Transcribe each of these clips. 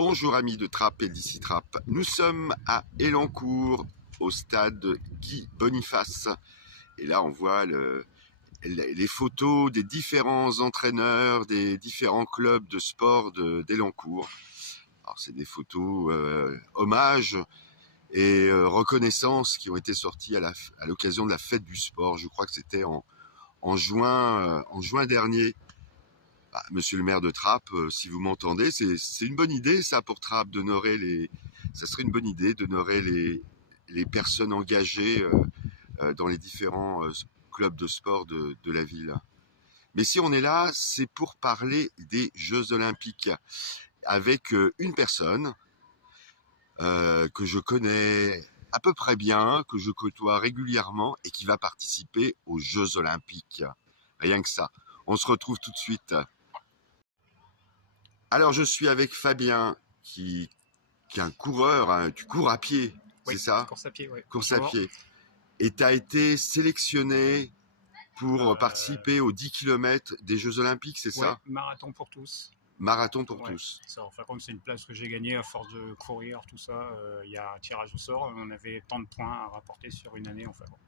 Bonjour amis de Trappes et d'ici Trappes. Nous sommes à Elancourt, au stade Guy Boniface. Et là, on voit les photos des différents entraîneurs, des différents clubs de sport d'Elancourt. Alors, c'est des photos hommages et reconnaissance qui ont été sorties à l'occasion de la fête du sport. Je crois que c'était en juin dernier. Bah, monsieur le maire de Trappes, si vous m'entendez, c'est une bonne idée ça pour Trappes d'honorer ça serait une bonne idée d'honorer les personnes engagées dans les différents clubs de sport de la ville. Mais si on est là, c'est pour parler des Jeux Olympiques avec une personne que je connais à peu près bien, que je côtoie régulièrement et qui va participer aux Jeux Olympiques. Rien que ça. On se retrouve tout de suite. Alors, je suis avec Fabien, qui est un coureur, hein. Tu cours à pied, oui, c'est ça? Course à pied, oui. Course à pied. Et tu as été sélectionné pour participer aux 10 km des Jeux Olympiques, c'est ça? Marathon pour tous. Marathon pour tous. Ça, en fin de compte, c'est une place que j'ai gagnée à force de courir, tout ça. Il y a un tirage au sort, on avait tant de points à rapporter sur une année, en fin de compte.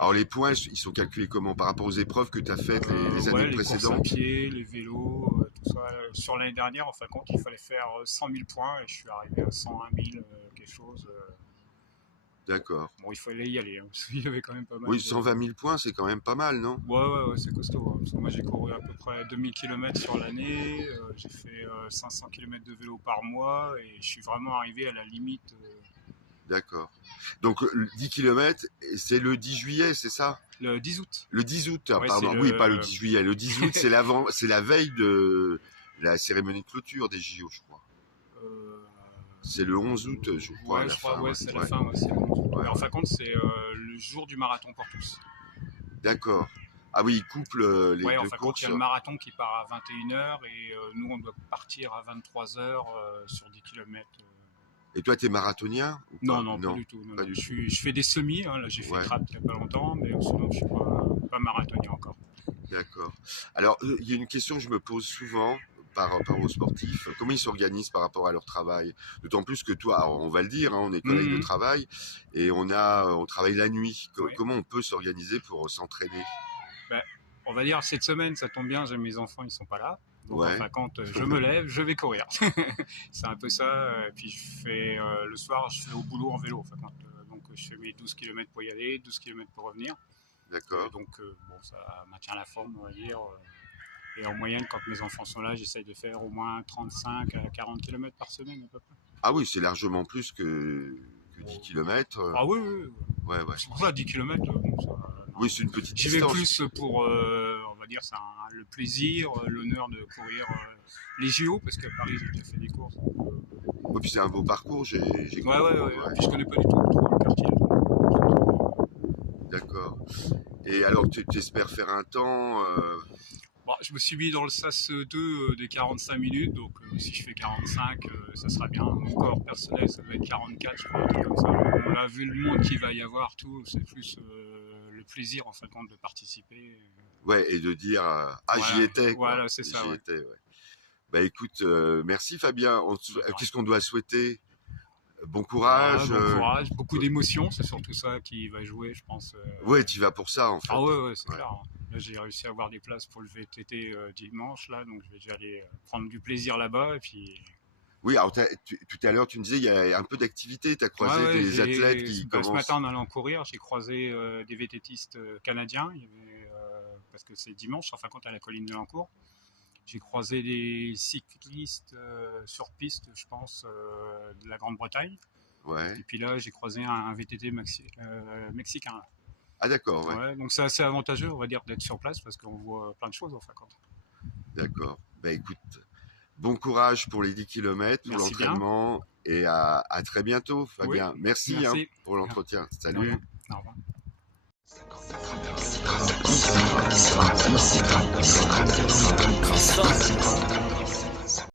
Alors, les points, ils sont calculés comment? Par rapport aux épreuves que tu as faites les années précédentes? Les courses à pied, les vélos, tout ça. Sur l'année dernière, en fin de compte, il fallait faire 100 000 points et je suis arrivé à 101 000, quelque chose. D'accord. Bon, il fallait y aller, hein, parce qu'il y avait quand même pas mal. Oui, 120 000 points, c'est quand même pas mal, non? Ouais, c'est costaud. Hein, parce que moi, j'ai couru à peu près 2000 km sur l'année. J'ai fait 500 km de vélo par mois et je suis vraiment arrivé à la limite. D'accord. Donc, 10 km, c'est le 10 juillet, c'est ça? Le 10 août. Le 10 août, pardon. Oui, pas le 10 juillet. Le 10 août, c'est la veille de la cérémonie de clôture des JO, je crois. C'est le 11 août, je crois. C'est la fin, c'est le 11 août. En fin de compte, c'est le jour du marathon pour tous. D'accord. Ah oui, ils couplent les deux en fin de compte, courses. il y a le marathon qui part à 21h et nous, on doit partir à 23h sur 10 km. Et toi, t'es marathonien? Non, pas du tout. Non. Je fais des semis, hein. Là j'ai fait Trappes il n'y a pas longtemps, mais sinon je ne suis pas marathonien encore. D'accord. Alors, il y a une question que je me pose souvent par rapport aux sportifs. Comment ils s'organisent par rapport à leur travail? D'autant plus que toi, alors on va le dire, hein, on est collègues de travail et on travaille la nuit. Comment on peut s'organiser pour s'entraîner? On va dire cette semaine, ça tombe bien, mes enfants ils sont pas là. Donc en fin de compte, je me lève, je vais courir. C'est un peu ça. Et puis je fais le soir, je fais au boulot en vélo. En fin de compte. Donc je fais mes 12 km pour y aller, 12 km pour revenir. D'accord. Donc ça maintient la forme, on va dire. Et en moyenne, quand mes enfants sont là, j'essaye de faire au moins 35 à 40 km par semaine à peu près. Ah oui, c'est largement plus que 10 km. Ah oui. Ouais. C'est pour ça, 10 km, oui, c'est une petite distance. J'y vais plus pour, on va dire, le plaisir, l'honneur de courir les JO, parce qu'à Paris, j'ai déjà fait des courses. Oui, puis c'est un beau parcours, j'ai Ouais. Puis je connais pas du tout trop le quartier. D'accord. Et alors, tu espères faire un temps je me suis mis dans le SAS 2 des 45 minutes, donc si je fais 45, ça sera bien. Mon corps personnel, ça va être 44, je crois, un truc comme ça. On a vu le monde qu'il va y avoir, tout, c'est plus le plaisir, en fin de compte, de participer. Ouais, et de dire j'y étais. Voilà, c'est ça. J'y étais, ouais. Bah écoute, merci Fabien. Qu'est-ce qu'on doit souhaiter? Bon courage. Bon courage, beaucoup d'émotions, c'est surtout ça qui va jouer, je pense. Ouais, tu vas pour ça en fait. Ah ouais, c'est clair. Là, j'ai réussi à avoir des places pour le VTT dimanche, là, donc je vais déjà aller prendre du plaisir là-bas et puis. Oui, alors tout à l'heure, tu me disais il y a un peu d'activité, tu as croisé des athlètes qui commencent. Ce matin, en allant courir, j'ai croisé des VTTistes canadiens, parce que c'est dimanche, en fin de compte, à la colline de l'Encourt. J'ai croisé des cyclistes sur piste, je pense, de la Grande-Bretagne. Ouais. Et puis là, j'ai croisé un VTT mexicain. Là. Ah d'accord, ouais. Donc c'est assez avantageux, on va dire, d'être sur place parce qu'on voit plein de choses en fin de compte. D'accord. Bah écoute, bon courage pour les 10 km, pour l'entraînement et à très bientôt, Fabien. Oui. Merci. Pour l'entretien. Salut. Au revoir. Christophe.